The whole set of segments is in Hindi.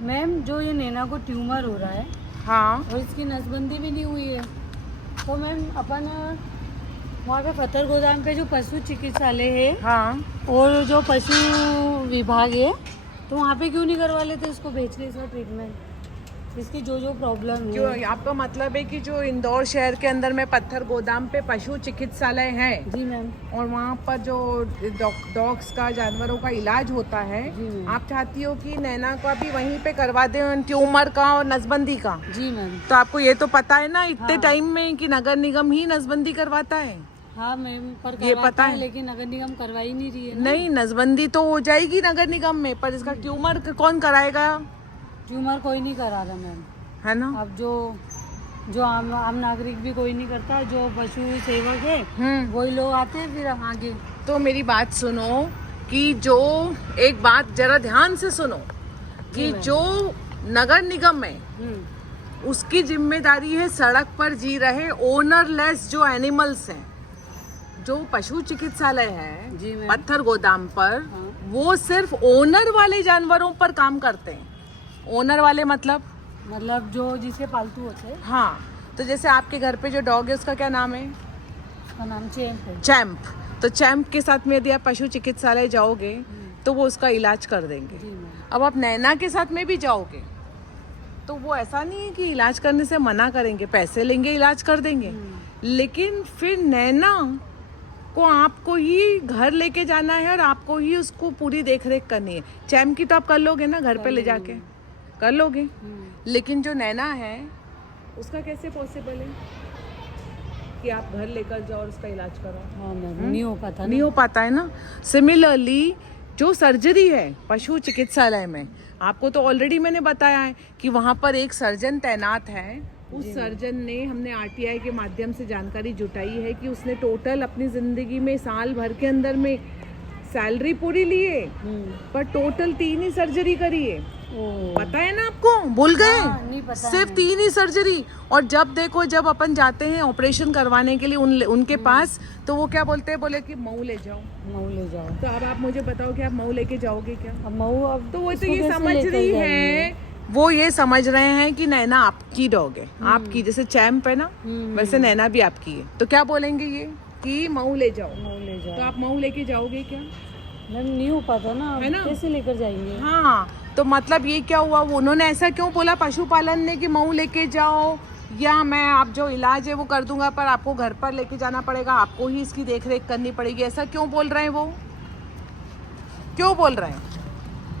मैम जो ये नैना को ट्यूमर हो रहा है हाँ और इसकी नसबंदी भी नहीं हुई है, तो मैम अपन वहाँ पे पत्थर गोदाम पे जो पशु चिकित्सालय है हाँ, और जो पशु विभाग है, तो वहाँ पे क्यों नहीं करवा लेते इसको बेचने इसका ट्रीटमेंट, इसकी जो जो प्रॉब्लम जो है। आपका मतलब है कि जो इंदौर शहर के अंदर में पत्थर गोदाम पे पशु चिकित्सालय है जी मैम। और वहाँ पर जो डॉग्स का, जानवरों का इलाज होता है, जी मैम। आप चाहती हो कि नैना का भी वहीं पे करवा दें, ट्यूमर का और नसबंदी का। जी मैम। तो आपको ये तो पता है ना इतने हाँ। टाइम में कि नगर निगम ही नसबंदी करवाता है। हाँ मैम, पर ये करवाता पता है? लेकिन नगर निगम करवा ही नहीं रही है ना। नहीं, नसबंदी तो हो जाएगी नगर निगम में, पर इसका ट्यूमर कौन कराएगा? ट्यूमर कोई नहीं करा रहा मैम। है ना। अब जो आम नागरिक भी कोई नहीं करता, जो पशु सेवक है वही लोग आते हैं फिर आगे। तो मेरी बात सुनो कि जो एक बात जरा ध्यान से सुनो कि जी मैम। जो नगर निगम है उसकी जिम्मेदारी है सड़क पर जी रहे ओनरलेस जो एनिमल्स हैं। जो पशु चिकित्सालय है जी मैम। पत्थर गोदाम पर, हाँ। वो सिर्फ ओनर वाले जानवरों पर काम करते हैं। ओनर वाले मतलब जो जिसे पालतू होते हैं। हाँ, तो जैसे आपके घर पे जो डॉग है उसका क्या नाम है? उसका नाम चैम्प है। चैम्प। तो चैम्प के साथ में यदि आप पशु चिकित्सालय जाओगे तो वो उसका इलाज कर देंगे। जी मैम। अब आप नैना के साथ में भी जाओगे तो वो ऐसा नहीं है कि इलाज करने से मना करेंगे, पैसे लेंगे, इलाज कर देंगे, लेकिन फिर नैना को आपको ही घर लेके जाना है और आपको ही उसको पूरी देख रेख करनी है। चैम्प की तो आप कर लोगे ना, घर पे ले जाके कर लोगे, लेकिन जो नैना है उसका कैसे पॉसिबल है कि आप घर लेकर जाओ और उसका इलाज करो? हाँ मैम, नहीं हो पाता नहीं हो पाता है ना। सिमिलरली जो सर्जरी है पशु चिकित्सालय में, आपको तो ऑलरेडी मैंने बताया है कि वहाँ पर एक सर्जन तैनात है। उस सर्जन ने, हमने आरटीआई के माध्यम से जानकारी जुटाई है कि उसने टोटल अपनी जिंदगी में साल भर के अंदर में सैलरी पूरी ली है, पर टोटल 3 ही सर्जरी करी है। पता है ना आपको? भूल गए? नहीं पता सिर्फ 3 ही सर्जरी। और जब देखो, जब अपन जाते हैं ऑपरेशन करवाने के लिए उनके पास, तो वो क्या बोलते हैं? बोले कि मऊ ले जाओ। मऊ ले जाओ। तो अब आप मुझे बताओ कि आप मऊ लेके जाओगे क्या? अब मऊ, अब तो वो तो इसको ये कैसे समझ लेकर रही जाएंगे? है, वो ये समझ रहे हैं कि नैना आपकी डॉग है, आपकी, जैसे चैम्प है ना वैसे नैना भी आपकी है। तो क्या बोलेंगे ये कि मऊ ले जाओ। मऊ ले तो जाओ। आप मऊ लेके जाओगे क्या? मैम नहीं हो पाता ना, है ना? कैसे लेकर जाएंगे? हाँ, तो मतलब ये क्या हुआ, उन्होंने ऐसा क्यों बोला पशुपालन ने कि मऊ लेके जाओ, या मैं आप जो इलाज है वो कर दूंगा पर आपको घर पर लेके जाना पड़ेगा, आपको ही इसकी देख रेख करनी पड़ेगी? ऐसा क्यों बोल रहे हैं वो? क्यों बोल रहे हैं?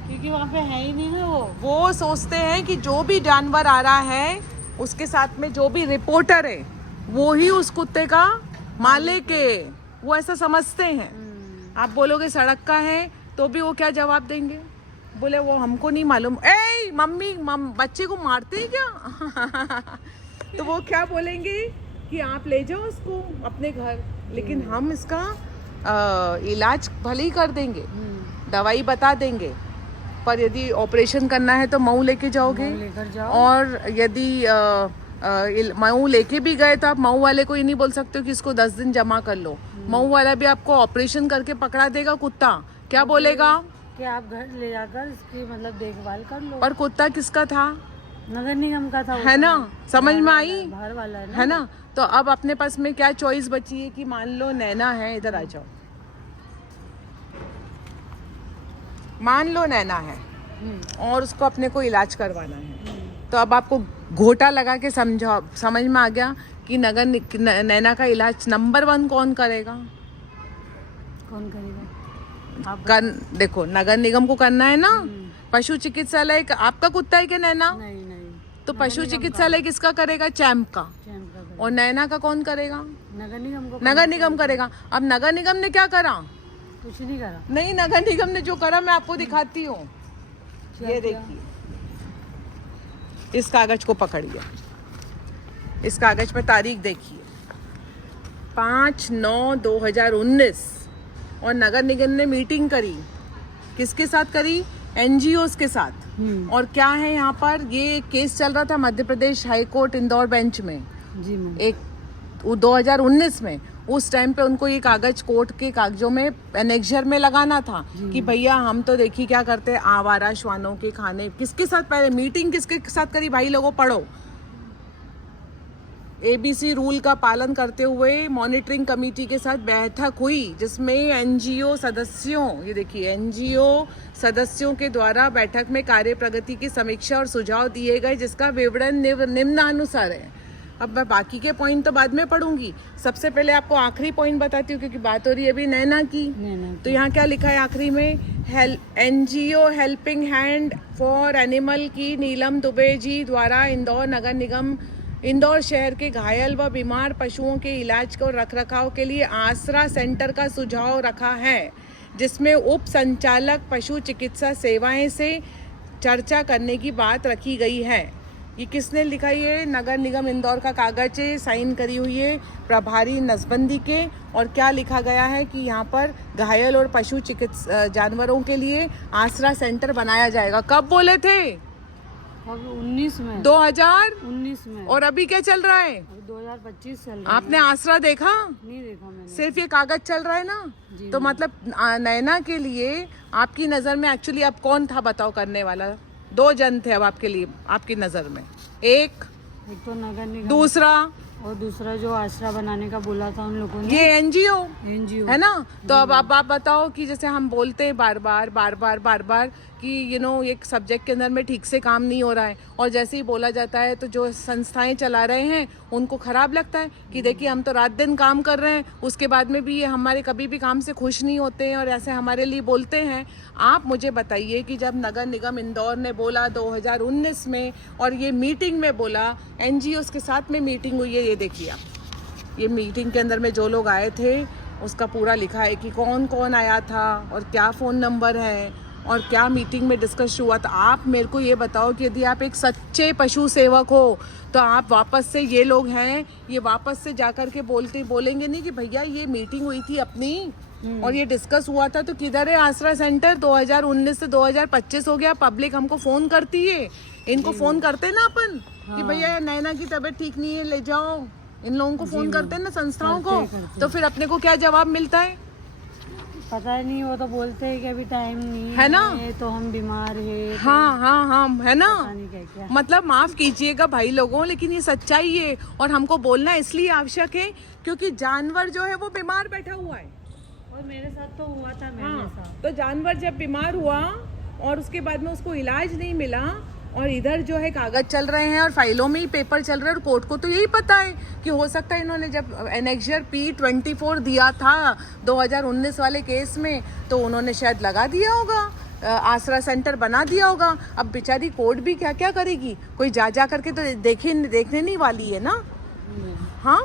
क्योंकि वहाँ पे है ही नहीं ना वो सोचते हैं कि जो भी जानवर आ रहा है उसके साथ में जो भी रिपोर्टर है वो ही उस कुत्ते का मालिक है। वो ऐसा समझते हैं। आप बोलोगे सड़क का है तो भी वो क्या जवाब देंगे? बोले वो हमको नहीं मालूम। ए मम्मी, बच्चे को मारते हैं क्या? तो वो क्या बोलेंगे कि आप ले जाओ उसको अपने घर, लेकिन हम इसका इलाज भले ही कर देंगे, दवाई बता देंगे, पर यदि ऑपरेशन करना है तो मऊ लेके जाओगे। लेकर जाओ। और यदि मऊ लेके भी गए तो आप मऊ वाले को ये नहीं बोल सकते हो कि इसको 10 दिन जमा कर लो। मऊ वाला भी आपको ऑपरेशन करके पकड़ा देगा कुत्ता। क्या बोलेगा? कि आप घर ले जाकर इसकी मतलब देखभाल कर लो। पर कुत्ता किसका था? नगर निगम का था वो है तो। ना? समझ में आई? बाहर वाला है ना? तो अब अपने पास में क्या चॉइस बची है कि मान लो नैना है, इधर आ जाओ, मान लो नैना है और उसको अपने को इलाज करवाना है, तो अब आपको घोटा लगा के समझ में आ गया कि नैना का इलाज नंबर 1 कौन करेगा? कौन करेगा? देखो, नगर निगम को करना है ना। पशु चिकित्सालय आपका कुत्ता है क्या नैना? नहीं। तो पशु चिकित्सालय किसका करेगा? चैम्प का। चैम्प का करेगा। और नैना का कौन करेगा? नगर निगम को। नगर निगम करेगा। अब नगर निगम ने क्या करा? कुछ नहीं करा। नहीं, नगर निगम ने जो करा मैं आपको दिखाती हूँ। ये देखिए, इस कागज को पकड़िए, इस कागज पे तारीख देखिए, 5/9/2019। और नगर निगम ने मीटिंग करी, किसके साथ करी? एनजीओस के साथ। और क्या है यहाँ पर, ये केस चल रहा था Madhya Pradesh high court Indore bench में जी मैम। एक 2019 में। उस टाइम पे उनको ये कागज कोर्ट के कागजों में एनेक्जर में लगाना था कि भैया हम तो देखिए क्या करते हैं, आवारा श्वानों के खाने। किसके साथ पहले मीटिंग किसके साथ करी भाई लोगों, पढ़ो। ABC रूल का पालन करते हुए मॉनिटरिंग कमेटी के साथ बैठक हुई जिसमें एनजीओ सदस्यों, ये देखिए एनजीओ सदस्यों के द्वारा बैठक में कार्य प्रगति की समीक्षा और सुझाव दिए गए, जिसका विवरण निम्नानुसार है। अब मैं बाकी के पॉइंट तो बाद में पढ़ूंगी, सबसे पहले आपको आखिरी पॉइंट बताती हूँ क्योंकि बात हो रही है अभी नैना की। तो यहाँ क्या लिखा है आखिरी में, NGO helping hand for animal की नीलम दुबे जी द्वारा इंदौर नगर निगम इंदौर शहर के घायल व बीमार पशुओं के इलाज और रखरखाव के लिए आसरा सेंटर का सुझाव रखा है, जिसमें उप संचालक पशु चिकित्सा सेवाएं से चर्चा करने की बात रखी गई है। ये किसने लिखा, ये नगर निगम इंदौर का कागज है, साइन करी हुई है प्रभारी नसबंदी के। और क्या लिखा गया है कि यहाँ पर घायल और पशु चिकित्सा जानवरों के लिए आसरा सेंटर बनाया जाएगा। कब बोले थे? 19 में, 2019 में। और अभी क्या चल रहा है? 2025 चल रहा है। आपने आसरा देखा? नहीं देखा मैंने, सिर्फ ये कागज चल रहा है ना। तो मतलब नैना के लिए आपकी नजर में एक्चुअली अब कौन था बताओ करने वाला? 2 जन थे अब आपके लिए, आपकी नजर में। एक तो नगर निगम, दूसरा और दूसरा जो आसरा बनाने का बोला था उन लोगों ने, ये एनजीओ एनजीओ है ना। तो अब आप बताओ कि जैसे हम बोलते हैं बार बार कि एक सब्जेक्ट के अंदर में ठीक से काम नहीं हो रहा है, और जैसे ही बोला जाता है तो जो संस्थाएं चला रहे हैं उनको खराब लगता है कि देखिए हम तो रात दिन काम कर रहे हैं, उसके बाद में भी ये हमारे कभी भी काम से खुश नहीं होते हैं और ऐसे हमारे लिए बोलते हैं। आप मुझे बताइए कि जब नगर निगम इंदौर ने बोला 2019 में, और ये मीटिंग में बोला, एनजीओ के साथ में मीटिंग हुई है, ये देखिए आप, ये मीटिंग के अंदर में जो लोग आए थे उसका पूरा लिखा है कि कौन कौन आया था और क्या फ़ोन नंबर है और क्या मीटिंग में डिस्कस हुआ। तो आप मेरे को ये बताओ कि यदि आप एक सच्चे पशु सेवक हो तो आप वापस से, ये लोग हैं ये वापस से जाकर के बोलेंगे नहीं कि भैया ये मीटिंग हुई थी अपनी और ये डिस्कस हुआ था, तो किधर है आसरा सेंटर? 2019 से 2025 हो गया, पब्लिक हमको फ़ोन करती है, इनको फ़ोन करते ना अपन कि भैया नैना की तबीयत ठीक नहीं है ले जाओ, इन लोगों को फ़ोन करते हैं ना संस्थाओं को। तो फिर अपने को क्या जवाब मिलता है? पता नहीं, वो तो बोलते हैं कि अभी टाइम नहीं है ना, तो हम बीमार है। हाँ है ना। क्या। मतलब माफ कीजिएगा भाई लोगों, लेकिन ये सच्चाई है और हमको बोलना इसलिए आवश्यक है क्योंकि जानवर जो है वो बीमार बैठा हुआ है। और मेरे साथ तो हुआ था, मेरे साथ। तो जानवर जब बीमार हुआ और उसके बाद में उसको इलाज नहीं मिला, और इधर जो है कागज चल रहे हैं और फाइलों में ही पेपर चल रहे हैं, और कोर्ट को तो यही पता है कि हो सकता है इन्होंने जब एनेक्जर P24 दिया था 2019 वाले केस में तो उन्होंने शायद लगा दिया होगा, आसरा सेंटर बना दिया होगा। अब बेचारी कोर्ट भी क्या क्या करेगी, कोई जा करके तो देखने नहीं वाली है ना। हाँ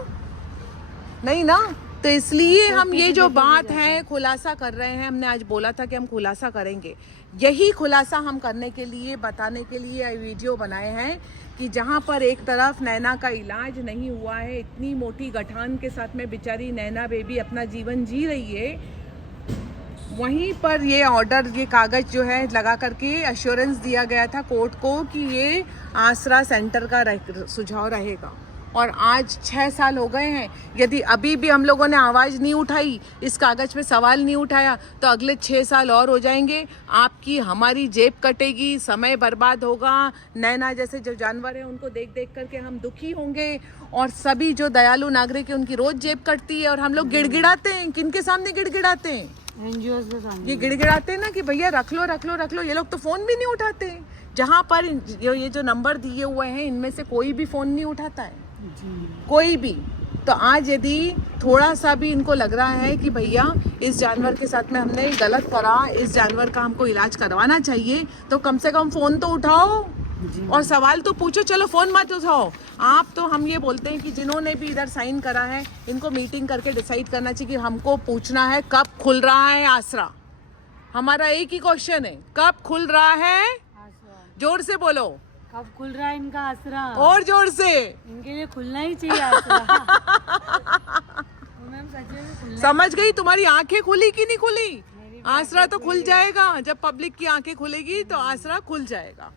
नहीं ना, तो इसलिए हम ये जो बात है खुलासा कर रहे हैं। हमने आज बोला था कि हम खुलासा करेंगे, यही खुलासा हम करने के लिए, बताने के लिए ये वीडियो बनाए हैं कि जहाँ पर एक तरफ नैना का इलाज नहीं हुआ है, इतनी मोटी गठान के साथ में बेचारी नैना बेबी अपना जीवन जी रही है, वहीं पर ये ऑर्डर, ये कागज जो है लगा करके अश्योरेंस दिया गया था कोर्ट को कि ये आसरा सेंटर का सुझाव रहेगा। और आज 6 साल हो गए हैं, यदि अभी भी हम लोगों ने आवाज़ नहीं उठाई, इस कागज़ पे सवाल नहीं उठाया, तो अगले 6 साल और हो जाएंगे। आपकी हमारी जेब कटेगी, समय बर्बाद होगा, नैना जैसे जो जानवर हैं उनको देख देख करके हम दुखी होंगे, और सभी जो दयालु नागरिक हैं उनकी रोज़ जेब कटती है। और हम लोग गिड़गिड़ाते हैं, किनके सामने गिड़गिड़ाते हैं? एनजीओ के सामने। ये गिड़गिड़ाते हैं ना कि भैया रख लो। ये लोग तो फ़ोन भी नहीं उठाते। जहाँ पर ये जो नंबर दिए हुए हैं इनमें से कोई भी फ़ोन नहीं उठाता है, कोई भी। तो आज यदि थोड़ा सा भी इनको लग रहा है कि भैया इस जानवर के साथ में हमने गलत करा, इस जानवर का हमको इलाज करवाना चाहिए, तो कम से कम फ़ोन तो उठाओ और सवाल तो पूछो। चलो फ़ोन मत उठाओ आप, तो हम ये बोलते हैं कि जिन्होंने भी इधर साइन करा है इनको मीटिंग करके डिसाइड करना चाहिए कि हमको पूछना है कब खुल रहा है आसरा। हमारा एक ही क्वेश्चन है, कब खुल रहा है? जोर से बोलो, कब खुल रहा है इनका आसरा? और जोर से। इनके लिए खुलना ही चाहिए आसरा। मैम सच में खुलना। समझ गई? तुम्हारी आंखें खुली कि नहीं खुली? आसरा तो खुल जाएगा, जब पब्लिक की आंखें खुलेगी तो आसरा खुल जाएगा।